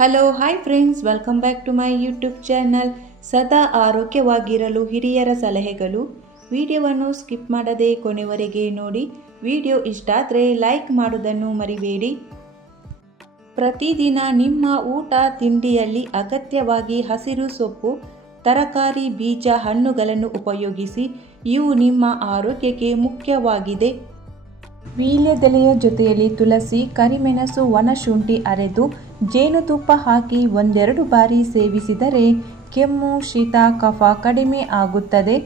Hello hi friends, welcome back to my YouTube channel. ಸದಾ ಆರೋಗ್ಯವಾಗಿರಲು ಹಿರಿಯರ ಸಲಹೆಗಳು. ವಿಡಿಯೋವನ್ನು ಸ್ಕಿಪ್ ಮಾಡದೆ ಕೊನೆವರೆಗೆ ನೋಡಿ. ವಿಡಿಯೋ ಇಷ್ಟ ಆದರೆ ಲೈಕ್ ಮಾಡೋದನ್ನು ಮರಿಬೇಡಿ. ಪ್ರತಿದಿನ ನಿಮ್ಮ ಊಟ ತಿಂಡಿಯಲ್ಲಿ ಅಗತ್ಯವಾಗಿ ಹಸಿರು ಸೊಪ್ಪು, ತರಕಾರಿ, ಬೀಜ, ಹಣ್ಣುಗಳನ್ನು ಉಪಯೋಗಿಸಿ. ಇವು ನಿಮ್ಮ ಆರೋಗ್ಯಕ್ಕೆ ಮುಖ್ಯವಾಗಿದೆ. ವೀಳ್ಯದೆಲೆಯ ಜೊತೆಯಲ್ಲಿ ತುಳಸಿ, ಕರಿಮೆಣಸು, ಒಣಶುಂಠಿ ಅರೆದು ಜೇನುತುಪ್ಪ ಹಾಕಿ ಒಂದೆರಡು ಬಾರಿ ಸೇವಿಸಿದರೆ ಕೆಮ್ಮು, ಶೀತ, ಕಫ ಕಡಿಮೆ ಆಗುತ್ತದೆ.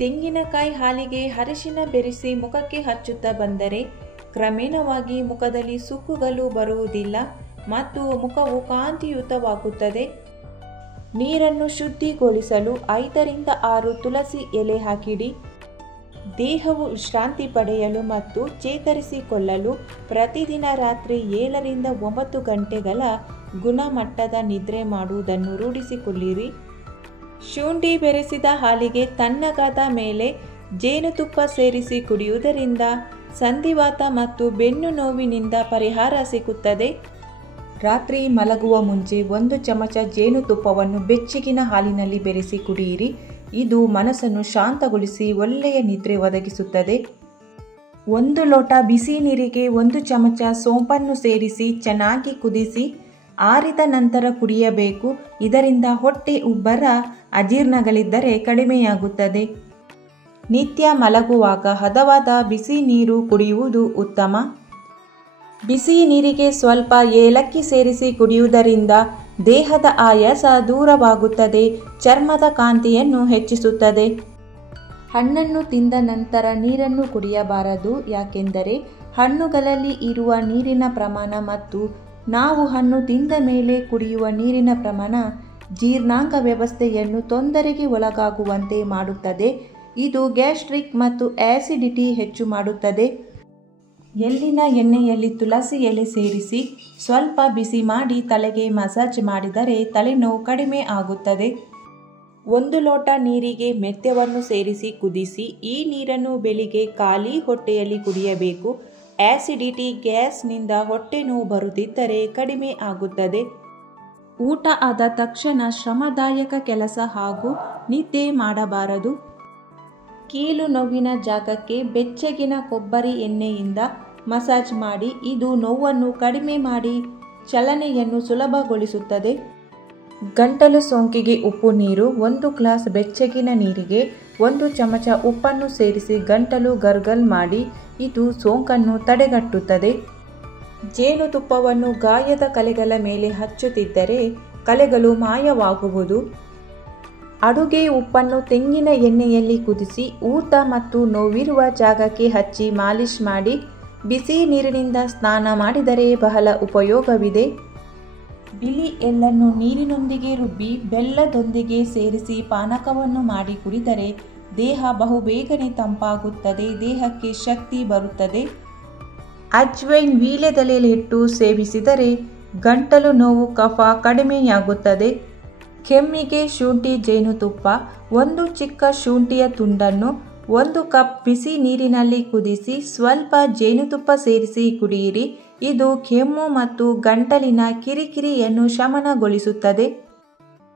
ತೆಂಗಿನಕಾಯಿ ಹಾಲಿಗೆ ಅರಿಶಿನ ಬೆರೆಸಿ ಮುಖಕ್ಕೆ ಹಚ್ಚುತ್ತಾ ಬಂದರೆ ಕ್ರಮೇಣವಾಗಿ ಮುಖದಲ್ಲಿ ಸುಕ್ಕುಗಳು ಬರುವುದಿಲ್ಲ ಮತ್ತು ಮುಖವು ಕಾಂತಿಯುತವಾಗುತ್ತದೆ. ನೀರನ್ನು ಶುದ್ಧಿಗೊಳಿಸಲು 5 ರಿಂದ 6 ತುಳಸಿ ಎಲೆ ಹಾಕಿಡಿ. ದೇಹವು ವಿಶ್ರಾಂತಿ ಪಡೆಯಲು ಮತ್ತು ಚೇತರಿಸಿಕೊಳ್ಳಲು ಪ್ರತಿದಿನ ರಾತ್ರಿ 7 ರಿಂದ 9 ಗಂಟೆಗಳ ಗುಣಮಟ್ಟದ ನಿದ್ರೆ ಮಾಡುವುದನ್ನು ರೂಢಿಸಿಕೊಳ್ಳಿರಿ. ಶುಂಠಿ ಬೆರೆಸಿದ ಹಾಲಿಗೆ ತಣ್ಣಗಾದ ಮೇಲೆ ಜೇನುತುಪ್ಪ ಸೇರಿಸಿ ಕುಡಿಯುವುದರಿಂದ ಸಂಧಿವಾತ ಮತ್ತು ಬೆನ್ನು ನೋವಿನಿಂದ ಪರಿಹಾರ ಸಿಗುತ್ತದೆ. ರಾತ್ರಿ ಮಲಗುವ ಮುಂಚೆ 1 ಚಮಚ ಜೇನುತುಪ್ಪವನ್ನು ಬೆಚ್ಚಗಿನ ಹಾಲಿನಲ್ಲಿ ಬೆರೆಸಿ ಕುಡಿಯಿರಿ. ಇದು ಮನಸ್ಸನ್ನು ಶಾಂತಗೊಳಿಸಿ ಒಳ್ಳೆಯ ನಿದ್ರೆ ಒದಗಿಸುತ್ತದೆ. 1 ಲೋಟ ಬಿಸಿ ನೀರಿಗೆ 1 ಚಮಚ ಸೋಂಪನ್ನು ಸೇರಿಸಿ ಚೆನ್ನಾಗಿ ಕುದಿಸಿ ಆರಿದ ನಂತರ ಕುಡಿಯಬೇಕು. ಇದರಿಂದ ಹೊಟ್ಟೆ ಉಬ್ಬರ, ಅಜೀರ್ಣಗಳಿದ್ದರೆ ಕಡಿಮೆಯಾಗುತ್ತದೆ. ನಿತ್ಯ ಮಲಗುವಾಗ ಹದವಾದ ಬಿಸಿ ನೀರು ಕುಡಿಯುವುದು ಉತ್ತಮ. ಬಿಸಿ ನೀರಿಗೆ ಸ್ವಲ್ಪ ಏಲಕ್ಕಿ ಸೇರಿಸಿ ಕುಡಿಯುವುದರಿಂದ ದೇಹದ ಆಯಾಸ ದೂರವಾಗುತ್ತದೆ, ಚರ್ಮದ ಕಾಂತಿಯನ್ನು ಹೆಚ್ಚಿಸುತ್ತದೆ. ಹಣ್ಣನ್ನು ತಿಂದ ನಂತರ ನೀರನ್ನು ಕುಡಿಯಬಾರದು, ಯಾಕೆಂದರೆ ಹಣ್ಣುಗಳಲ್ಲಿ ಇರುವ ನೀರಿನ ಪ್ರಮಾಣ ಮತ್ತು ನಾವು ಹಣ್ಣು ತಿಂದ ಮೇಲೆ ಕುಡಿಯುವ ನೀರಿನ ಪ್ರಮಾಣ ಜೀರ್ಣಾಂಗ ವ್ಯವಸ್ಥೆಯನ್ನು ತೊಂದರೆಗೆ ಒಳಗಾಗುವಂತೆ ಮಾಡುತ್ತದೆ. ಇದು ಗ್ಯಾಸ್ಟ್ರಿಕ್ ಮತ್ತು ಆಸಿಡಿಟಿ ಹೆಚ್ಚು ಮಾಡುತ್ತದೆ. ಎಳ್ಳಿನ ಎಣ್ಣೆಯಲ್ಲಿ ತುಳಸಿ ಎಲೆ ಸೇರಿಸಿ ಸ್ವಲ್ಪ ಬಿಸಿ ಮಾಡಿ ತಲೆಗೆ ಮಸಾಜ್ ಮಾಡಿದರೆ ತಲೆನೋವು ಕಡಿಮೆ ಆಗುತ್ತದೆ. 1 ಲೋಟ ನೀರಿಗೆ ಮೆಂತ್ಯವನ್ನು ಸೇರಿಸಿ ಕುದಿಸಿ ಈ ನೀರನ್ನು ಬೆಳಿಗ್ಗೆ ಖಾಲಿ ಹೊಟ್ಟೆಯಲ್ಲಿ ಕುಡಿಯಬೇಕು. ಆಸಿಡಿಟಿ, ಗ್ಯಾಸ್ನಿಂದ ಹೊಟ್ಟೆ ನೋವು ಬರುತ್ತಿದ್ದರೆ ಕಡಿಮೆ ಆಗುತ್ತದೆ. ಊಟ ಆದ ತಕ್ಷಣ ಶ್ರಮದಾಯಕ ಕೆಲಸ ಹಾಗೂ ನಿದ್ದೆ ಮಾಡಬಾರದು. ಕೀಲು ನೋವಿನ ಜಾಗಕ್ಕೆ ಬೆಚ್ಚಗಿನ ಕೊಬ್ಬರಿ ಎಣ್ಣೆಯಿಂದ ಮಸಾಜ್ ಮಾಡಿ. ಇದು ನೋವನ್ನು ಕಡಿಮೆ ಮಾಡಿ ಚಲನೆಯನ್ನು ಸುಲಭಗೊಳಿಸುತ್ತದೆ. ಗಂಟಲು ಸೋಂಕಿಗೆ ಉಪ್ಪು ನೀರು. 1 ಗ್ಲಾಸ್ ಬೆಚ್ಚಗಿನ ನೀರಿಗೆ 1 ಚಮಚ ಉಪ್ಪನ್ನು ಸೇರಿಸಿ ಗಂಟಲು ಗರ್ಗಲ್ ಮಾಡಿ. ಇದು ಸೋಂಕನ್ನು ತಡೆಗಟ್ಟುತ್ತದೆ. ಜೇನುತುಪ್ಪವನ್ನು ಗಾಯದ ಕಲೆಗಳ ಮೇಲೆ ಹಚ್ಚುತ್ತಿದ್ದರೆ ಕಲೆಗಳು ಮಾಯವಾಗುವುದು. ಅಡುಗೆ ಉಪ್ಪನ್ನು ತೆಂಗಿನ ಎಣ್ಣೆಯಲ್ಲಿ ಕುದಿಸಿ ಊತ ಮತ್ತು ನೋವಿರುವ ಜಾಗಕ್ಕೆ ಹಚ್ಚಿ ಮಾಲಿಶ್ ಮಾಡಿ. ಬಿಸಿ ನೀರಿನಿಂದ ಸ್ನಾನ ಮಾಡಿದರೆ ಬಹಳ ಉಪಯೋಗವಿದೆ. ಬಿಳಿ ಎಳ್ಳನ್ನು ನೀರಿನೊಂದಿಗೆ ರುಬ್ಬಿ ಬೆಲ್ಲದೊಂದಿಗೆ ಸೇರಿಸಿ ಪಾನಕವನ್ನು ಮಾಡಿ ಕುಡಿದರೆ ದೇಹ ಬಹುಬೇಗನೆ ತಂಪಾಗುತ್ತದೆ, ದೇಹಕ್ಕೆ ಶಕ್ತಿ ಬರುತ್ತದೆ. ಅಜ್ವೈನ್ ವೀಳ್ಯದೆಲೆಯಲ್ಲಿಟ್ಟು ಸೇವಿಸಿದರೆ ಗಂಟಲು ನೋವು, ಕಫ ಕಡಿಮೆಯಾಗುತ್ತದೆ. ಕೆಮ್ಮಿಗೆ ಶುಂಠಿ ಜೇನುತುಪ್ಪ. 1 ಚಿಕ್ಕ ಶುಂಠಿಯ ತುಂಡನ್ನು 1 ಕಪ್ ಬಿಸಿ ನೀರಿನಲ್ಲಿ ಕುದಿಸಿ ಸ್ವಲ್ಪ ಜೇನುತುಪ್ಪ ಸೇರಿಸಿ ಕುಡಿಯಿರಿ. ಇದು ಕೆಮ್ಮು ಮತ್ತು ಗಂಟಲಿನ ಕಿರಿಕಿರಿಯನ್ನು ಶಮನಗೊಳಿಸುತ್ತದೆ.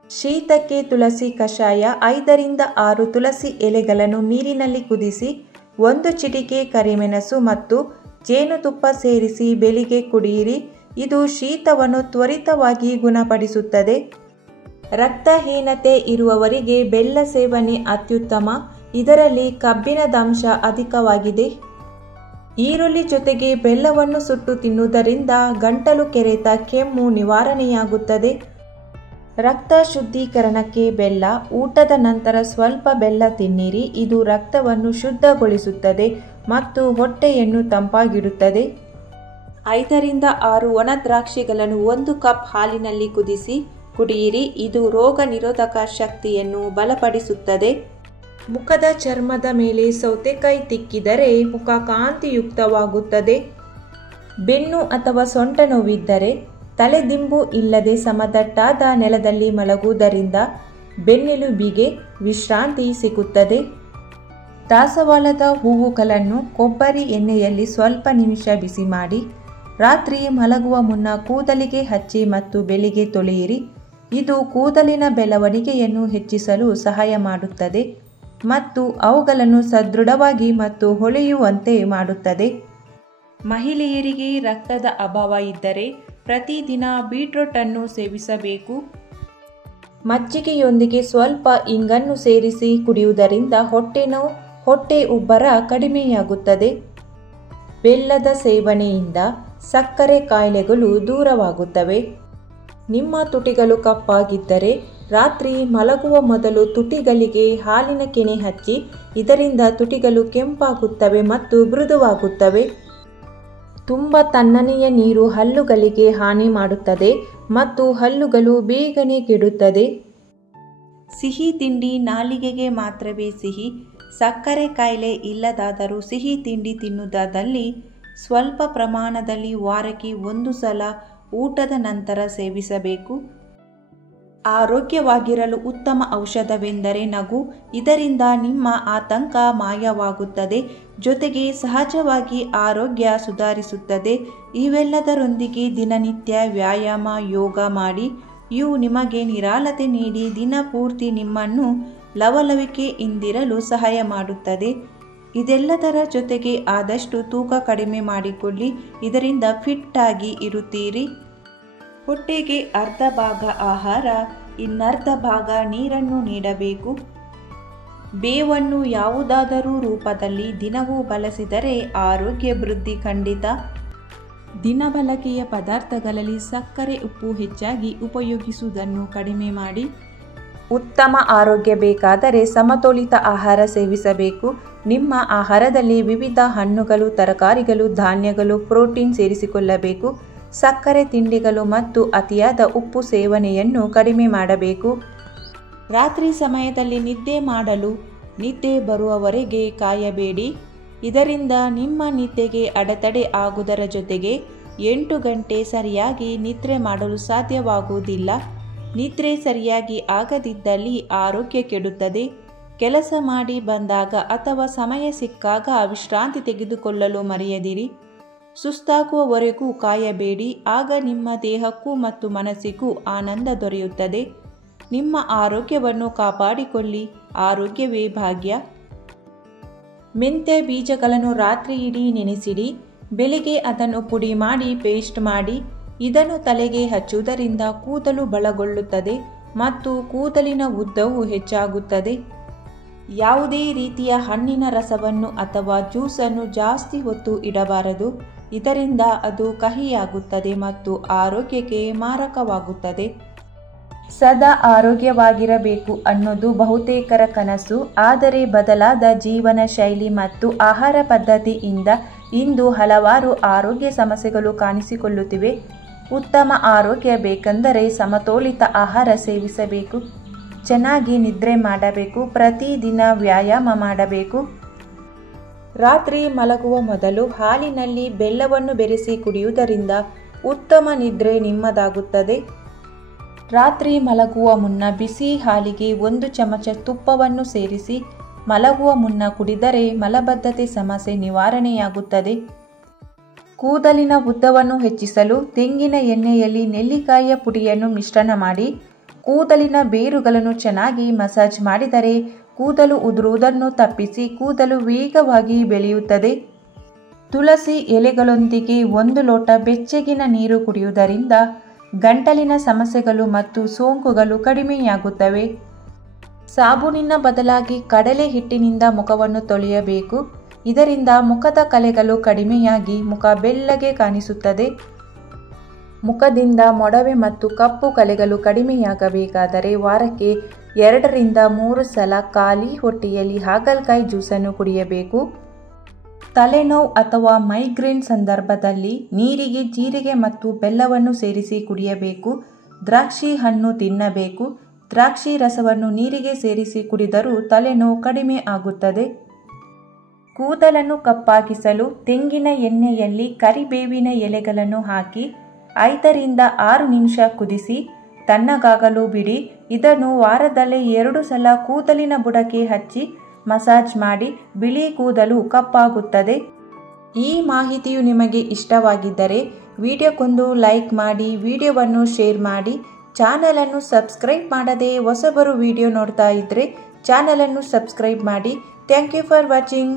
ಶೀತಕ್ಕೆ ತುಳಸಿ ಕಷಾಯ. 5 ರಿಂದ 6 ತುಳಸಿ ಎಲೆಗಳನ್ನು ನೀರಿನಲ್ಲಿ ಕುದಿಸಿ 1 ಚಿಟಿಕೆ ಕರಿಮೆಣಸು ಮತ್ತು ಜೇನುತುಪ್ಪ ಸೇರಿಸಿ ಬೆಳಿಗ್ಗೆ ಕುಡಿಯಿರಿ. ಇದು ಶೀತವನ್ನು ತ್ವರಿತವಾಗಿ ಗುಣಪಡಿಸುತ್ತದೆ. ರಕ್ತಹೀನತೆ ಇರುವವರಿಗೆ ಬೆಲ್ಲ ಸೇವನೆ ಅತ್ಯುತ್ತಮ. ಇದರಲ್ಲಿ ಕಬ್ಬಿಣದಂಶ ಅಧಿಕವಾಗಿದೆ. ಈರುಳ್ಳಿ ಜೊತೆಗೆ ಬೆಲ್ಲವನ್ನು ಸುಟ್ಟು ತಿನ್ನುವುದರಿಂದ ಗಂಟಲು ಕೆರೆತ, ಕೆಮ್ಮು ನಿವಾರಣೆಯಾಗುತ್ತದೆ. ರಕ್ತ ಶುದ್ಧೀಕರಣಕ್ಕೆ ಬೆಲ್ಲ. ಊಟದ ನಂತರ ಸ್ವಲ್ಪ ಬೆಲ್ಲ ತಿನ್ನಿರಿ. ಇದು ರಕ್ತವನ್ನು ಶುದ್ಧಗೊಳಿಸುತ್ತದೆ ಮತ್ತು ಹೊಟ್ಟೆಯನ್ನು ತಂಪಾಗಿಡುತ್ತದೆ. 5 ರಿಂದ 6 ಒಣ ದ್ರಾಕ್ಷಿಗಳನ್ನು 1 ಕಪ್ ಹಾಲಿನಲ್ಲಿ ಕುದಿಸಿ ಕುಡಿಯಿರಿ. ಇದು ರೋಗ ನಿರೋಧಕ ಶಕ್ತಿಯನ್ನು ಬಲಪಡಿಸುತ್ತದೆ. ಮುಖದ ಚರ್ಮದ ಮೇಲೆ ಸೌತೆಕಾಯಿ ತಿಕ್ಕಿದರೆ ಮುಖ ಕಾಂತಿಯುಕ್ತವಾಗುತ್ತದೆ. ಬೆನ್ನು ಅಥವಾ ಸೊಂಟ ನೋವಿದ್ದರೆ ತಲೆದಿಂಬು ಇಲ್ಲದೆ ಸಮತಟ್ಟಾದ ನೆಲದಲ್ಲಿ ಮಲಗುವುದರಿಂದ ಬೆನ್ನೆಲುಬಿಗೆ ವಿಶ್ರಾಂತಿ ಸಿಗುತ್ತದೆ. ದಾಸವಾಳದ ಹೂವುಗಳನ್ನು ಕೊಬ್ಬರಿ ಎಣ್ಣೆಯಲ್ಲಿ ಸ್ವಲ್ಪ ನಿಮಿಷ ಬಿಸಿ ಮಾಡಿ ರಾತ್ರಿ ಮಲಗುವ ಮುನ್ನ ಕೂದಲಿಗೆ ಹಚ್ಚಿ ಮತ್ತು ಬೆಳಿಗ್ಗೆ ತೊಳೆಯಿರಿ. ಇದು ಕೂದಲಿನ ಬೆಳವಣಿಗೆಯನ್ನು ಹೆಚ್ಚಿಸಲು ಸಹಾಯ ಮಾಡುತ್ತದೆ ಮತ್ತು ಅವುಗಳನ್ನು ಸದೃಢವಾಗಿ ಮತ್ತು ಹೊಳೆಯುವಂತೆ ಮಾಡುತ್ತದೆ. ಮಹಿಳೆಯರಿಗೆ ರಕ್ತದ ಅಭಾವ ಇದ್ದರೆ ಪ್ರತಿದಿನ ಬೀಟ್ರೂಟ್ ಅನ್ನು ಸೇವಿಸಬೇಕು. ಮಜ್ಜಿಗೆಯೊಂದಿಗೆ ಸ್ವಲ್ಪ ಇಂಗನ್ನು ಸೇರಿಸಿ ಕುಡಿಯುವುದರಿಂದ ಹೊಟ್ಟೆ ನೋವು, ಹೊಟ್ಟೆ ಉಬ್ಬರ ಕಡಿಮೆಯಾಗುತ್ತದೆ. ಬೆಲ್ಲದ ಸೇವನೆಯಿಂದ ಸಕ್ಕರೆ ಕಾಯಿಲೆಗಳು ದೂರವಾಗುತ್ತವೆ. ನಿಮ್ಮ ತುಟಿಗಳು ಕಪ್ಪಾಗಿದ್ದರೆ ರಾತ್ರಿ ಮಲಗುವ ಮೊದಲು ತುಟಿಗಳಿಗೆ ಹಾಲಿನ ಕೆನೆ ಹಚ್ಚಿ. ಇದರಿಂದ ತುಟಿಗಳು ಕೆಂಪಾಗುತ್ತವೆ ಮತ್ತು ಮೃದುವಾಗುತ್ತವೆ. ತುಂಬ ತಣ್ಣನೆಯ ನೀರು ಹಲ್ಲುಗಳಿಗೆ ಹಾನಿ ಮಾಡುತ್ತದೆ ಮತ್ತು ಹಲ್ಲುಗಳು ಬೇಗನೆ ಕೆಡುತ್ತದೆ. ಸಿಹಿ ತಿಂಡಿ ನಾಲಿಗೆಗೆ ಮಾತ್ರವೇ ಸಿಹಿ. ಸಕ್ಕರೆ ಕಾಯಿಲೆ ಇಲ್ಲದಾದರೂ ಸಿಹಿ ತಿಂಡಿ ತಿನ್ನುವುದಾದಲ್ಲಿ ಸ್ವಲ್ಪ ಪ್ರಮಾಣದಲ್ಲಿ ವಾರಕ್ಕೆ 1 ಸಲ ಊಟದ ನಂತರ ಸೇವಿಸಬೇಕು. ಆರೋಗ್ಯವಾಗಿರಲು ಉತ್ತಮ ಔಷಧವೆಂದರೆ ನಗು. ಇದರಿಂದ ನಿಮ್ಮ ಆತಂಕ ಮಾಯವಾಗುತ್ತದೆ, ಜೊತೆಗೆ ಸಹಜವಾಗಿ ಆರೋಗ್ಯ ಸುಧಾರಿಸುತ್ತದೆ. ಇವೆಲ್ಲದರೊಂದಿಗೆ ದಿನನಿತ್ಯ ವ್ಯಾಯಾಮ, ಯೋಗ ಮಾಡಿ. ಇವು ನಿಮಗೆ ನಿರಾಳತೆ ನೀಡಿ ದಿನಪೂರ್ತಿ ನಿಮ್ಮನ್ನು ಲವಲವಿಕೆಯಿಂದಿರಲು ಸಹಾಯ ಮಾಡುತ್ತದೆ. ಇದೆಲ್ಲದರ ಜೊತೆಗೆ ಆದಷ್ಟು ತೂಕ ಕಡಿಮೆ ಮಾಡಿಕೊಳ್ಳಿ. ಇದರಿಂದ ಫಿಟ್ ಆಗಿ ಇರುತ್ತೀರಿ. ಹೊಟ್ಟೆಗೆ ಅರ್ಧ ಭಾಗ ಆಹಾರ, ಇನ್ನರ್ಧ ಭಾಗ ನೀರನ್ನು ನೀಡಬೇಕು. ಬೇವನ್ನು ಯಾವುದಾದರೂ ರೂಪದಲ್ಲಿ ದಿನವೂ ಬಳಸಿದರೆ ಆರೋಗ್ಯ ವೃದ್ಧಿ ಖಂಡಿತ. ದಿನಬಳಕೆಯ ಪದಾರ್ಥಗಳಲ್ಲಿ ಸಕ್ಕರೆ, ಉಪ್ಪು ಹೆಚ್ಚಾಗಿ ಉಪಯೋಗಿಸುವುದನ್ನು ಕಡಿಮೆ ಮಾಡಿ. ಉತ್ತಮ ಆರೋಗ್ಯ ಬೇಕಾದರೆ ಸಮತೋಲಿತ ಆಹಾರ ಸೇವಿಸಬೇಕು. ನಿಮ್ಮ ಆಹಾರದಲ್ಲಿ ವಿವಿಧ ಹಣ್ಣುಗಳು, ತರಕಾರಿಗಳು, ಧಾನ್ಯಗಳು, ಪ್ರೋಟೀನ್ ಸೇರಿಸಿಕೊಳ್ಳಬೇಕು. ಸಕ್ಕರೆ ತಿಂಡಿಗಳು ಮತ್ತು ಅತಿಯಾದ ಉಪ್ಪು ಸೇವನೆಯನ್ನು ಕಡಿಮೆ ಮಾಡಬೇಕು. ರಾತ್ರಿ ಸಮಯದಲ್ಲಿ ನಿದ್ದೆ ಮಾಡಲು ನಿದ್ದೆ ಬರುವವರೆಗೆ ಕಾಯಬೇಡಿ. ಇದರಿಂದ ನಿಮ್ಮ ನಿದ್ದೆಗೆ ಅಡೆತಡೆ ಆಗುವುದರ ಜೊತೆಗೆ 8 ಗಂಟೆ ಸರಿಯಾಗಿ ನಿದ್ರೆ ಮಾಡಲು ಸಾಧ್ಯವಾಗುವುದಿಲ್ಲ. ನಿದ್ರೆ ಸರಿಯಾಗಿ ಆಗದಿದ್ದಲ್ಲಿ ಆರೋಗ್ಯ ಕೆಡುತ್ತದೆ. ಕೆಲಸ ಮಾಡಿ ಬಂದಾಗ ಅಥವಾ ಸಮಯ ಸಿಕ್ಕಾಗ ವಿಶ್ರಾಂತಿ ತೆಗೆದುಕೊಳ್ಳಲು ಮರೆಯದಿರಿ. ಸುಸ್ತಾಗುವವರೆಗೂ ಕಾಯಬೇಡಿ. ಆಗ ನಿಮ್ಮ ದೇಹಕ್ಕೂ ಮತ್ತು ಮನಸ್ಸಿಗೂ ಆನಂದ ದೊರೆಯುತ್ತದೆ. ನಿಮ್ಮ ಆರೋಗ್ಯವನ್ನು ಕಾಪಾಡಿಕೊಳ್ಳಿ. ಆರೋಗ್ಯವೇ ಭಾಗ್ಯ. ಮೆಂತ್ಯ ಬೀಜಗಳನ್ನು ರಾತ್ರಿ ಇಡೀ ನೆನೆಸಿಡಿ. ಬೆಳಿಗ್ಗೆ ಅದನ್ನು ಪುಡಿ ಮಾಡಿ ಪೇಸ್ಟ್ ಮಾಡಿ. ಇದನ್ನು ತಲೆಗೆ ಹಚ್ಚುವುದರಿಂದ ಕೂದಲು ಬಲಗೊಳ್ಳುತ್ತದೆ ಮತ್ತು ಕೂದಲಿನ ಉದ್ದವು ಹೆಚ್ಚಾಗುತ್ತದೆ. ಯಾವುದೇ ರೀತಿಯ ಹಣ್ಣಿನ ರಸವನ್ನು ಅಥವಾ ಜ್ಯೂಸನ್ನು ಜಾಸ್ತಿ ಹೊತ್ತು ಇಡಬಾರದು. ಇದರಿಂದ ಅದು ಕಹಿಯಾಗುತ್ತದೆ ಮತ್ತು ಆರೋಗ್ಯಕ್ಕೆ ಮಾರಕವಾಗುತ್ತದೆ. ಸದಾ ಆರೋಗ್ಯವಾಗಿರಬೇಕು ಅನ್ನೋದು ಬಹುತೇಕರ ಕನಸು. ಆದರೆ ಬದಲಾದ ಜೀವನ ಶೈಲಿ ಮತ್ತು ಆಹಾರ ಪದ್ಧತಿಯಿಂದ ಇಂದು ಹಲವಾರು ಆರೋಗ್ಯ ಸಮಸ್ಯೆಗಳು ಕಾಣಿಸಿಕೊಳ್ಳುತ್ತಿವೆ. ಉತ್ತಮ ಆರೋಗ್ಯ ಬೇಕೆಂದರೆ ಸಮತೋಲಿತ ಆಹಾರ ಸೇವಿಸಬೇಕು, ಚೆನ್ನಾಗಿ ನಿದ್ರೆ ಮಾಡಬೇಕು, ಪ್ರತಿದಿನ ವ್ಯಾಯಾಮ ಮಾಡಬೇಕು. ರಾತ್ರಿ ಮಲಗುವ ಮೊದಲು ಹಾಲಿನಲ್ಲಿ ಬೆಲ್ಲವನ್ನು ಬೆರೆಸಿ ಕುಡಿಯುವುದರಿಂದ ಉತ್ತಮ ನಿದ್ರೆ ನಿಮ್ಮದಾಗುತ್ತದೆ. ರಾತ್ರಿ ಮಲಗುವ ಮುನ್ನ ಬಿಸಿ ಹಾಲಿಗೆ 1 ಚಮಚ ತುಪ್ಪವನ್ನು ಸೇರಿಸಿ ಮಲಗುವ ಮುನ್ನ ಕುಡಿದರೆ ಮಲಬದ್ಧತೆ ಸಮಸ್ಯೆ ನಿವಾರಣೆಯಾಗುತ್ತದೆ. ಕೂದಲಿನ ಉದ್ದವನ್ನು ಹೆಚ್ಚಿಸಲು ತೆಂಗಿನ ಎಣ್ಣೆಯಲ್ಲಿ ನೆಲ್ಲಿಕಾಯಿಯ ಪುಡಿಯನ್ನು ಮಿಶ್ರಣ ಮಾಡಿ ಕೂದಲಿನ ಬೇರುಗಳನ್ನು ಚೆನ್ನಾಗಿ ಮಸಾಜ್ ಮಾಡಿದರೆ ಕೂದಲು ಉದುರುವುದನ್ನು ತಪ್ಪಿಸಿ ಕೂದಲು ವೇಗವಾಗಿ ಬೆಳೆಯುತ್ತದೆ. ತುಳಸಿ ಎಲೆಗಳೊಂದಿಗೆ 1 ಲೋಟ ಬೆಚ್ಚಗಿನ ನೀರು ಕುಡಿಯುವುದರಿಂದ ಗಂಟಲಿನ ಸಮಸ್ಯೆಗಳು ಮತ್ತು ಸೋಂಕುಗಳು ಕಡಿಮೆಯಾಗುತ್ತವೆ. ಸಾಬೂನಿನ ಬದಲಾಗಿ ಕಡಲೆ ಹಿಟ್ಟಿನಿಂದ ಮುಖವನ್ನು ತೊಳೆಯಬೇಕು. ಇದರಿಂದ ಮುಖದ ಕಲೆಗಳು ಕಡಿಮೆಯಾಗಿ ಮುಖ ಬೆಳ್ಳಗೆ ಕಾಣಿಸುತ್ತದೆ. ಮುಖದಿಂದ ಮೊಡವೆ ಮತ್ತು ಕಪ್ಪು ಕಲೆಗಳು ಕಡಿಮೆಯಾಗಬೇಕಾದರೆ ವಾರಕ್ಕೆ 2 ರಿಂದ 3 ಸಲ ಖಾಲಿ ಹೊಟ್ಟೆಯಲ್ಲಿ ಹಾಗಲಕಾಯಿ ಜ್ಯೂಸನ್ನು ಕುಡಿಯಬೇಕು. ತಲೆನೋವು ಅಥವಾ ಮೈಗ್ರೇನ್ ಸಂದರ್ಭದಲ್ಲಿ ನೀರಿಗೆ ಜೀರಿಗೆ ಮತ್ತು ಬೆಲ್ಲವನ್ನು ಸೇರಿಸಿ ಕುಡಿಯಬೇಕು. ದ್ರಾಕ್ಷಿ ಹಣ್ಣು ತಿನ್ನಬೇಕು. ದ್ರಾಕ್ಷಿ ರಸವನ್ನು ನೀರಿಗೆ ಸೇರಿಸಿ ಕುಡಿದರೂ ತಲೆನೋವು ಕಡಿಮೆ ಆಗುತ್ತದೆ. ಕೂದಲನ್ನು ಕಪ್ಪಾಗಿಸಲು ತೆಂಗಿನ ಎಣ್ಣೆಯಲ್ಲಿ ಕರಿಬೇವಿನ ಎಲೆಗಳನ್ನು ಹಾಕಿ 5 ರಿಂದ 6 ನಿಮಿಷ ಕುದಿಸಿ ತಣ್ಣಗಾಗಲು ಬಿಡಿ. ಇದನ್ನು ವಾರದಲ್ಲಿ 2 ಸಲ ಕೂದಲಿನ ಬುಡಕ್ಕೆ ಹಚ್ಚಿ ಮಸಾಜ್ ಮಾಡಿ ಬಿಳಿ ಕೂದಲು ಕಪ್ಪಾಗುತ್ತದೆ. ಈ ಮಾಹಿತಿಯು ನಿಮಗೆ ಇಷ್ಟವಾಗಿದ್ದರೆ ವಿಡಿಯೋಕ್ಕೊಂದು ಲೈಕ್ ಮಾಡಿ, ವಿಡಿಯೋವನ್ನು ಶೇರ್ ಮಾಡಿ. ಚಾನಲನ್ನು ಸಬ್ಸ್ಕ್ರೈಬ್ ಮಾಡದೆ ಹೊಸಬರು ವಿಡಿಯೋ ನೋಡ್ತಾ ಇದ್ದರೆ ಚಾನಲನ್ನು ಸಬ್ಸ್ಕ್ರೈಬ್ ಮಾಡಿ. Thank you for watching.